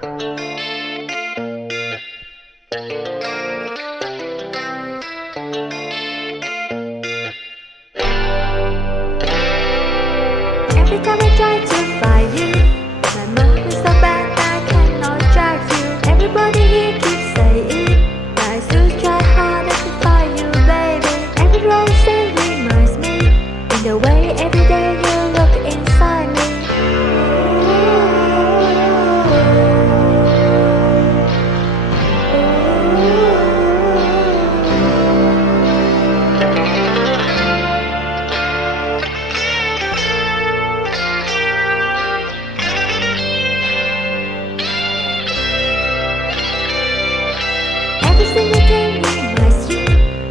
Every time I try to find you, my mind is so bad I cannot track you. Everybody here keeps saying that I should try harder to find you, baby. Every rose that reminds me in the way every day you look inside me. Every single thing reminds you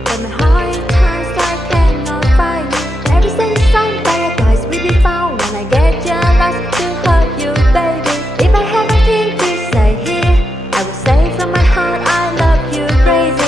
that my heart in times I cannot find you. Every single sign paradise will be found when I get jealous to hurt you, baby. If I have nothing to say here, I will say from my heart I love you crazy.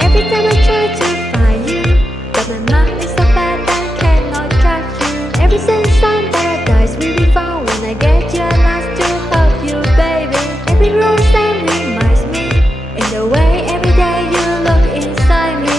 Every time I try to find you, but my mind is so bad I cannot track you. Every single sign paradise will be found when I get jealous to hurt you, baby. Every rose that reminds me in the way every day you look inside me.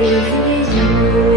Is it you?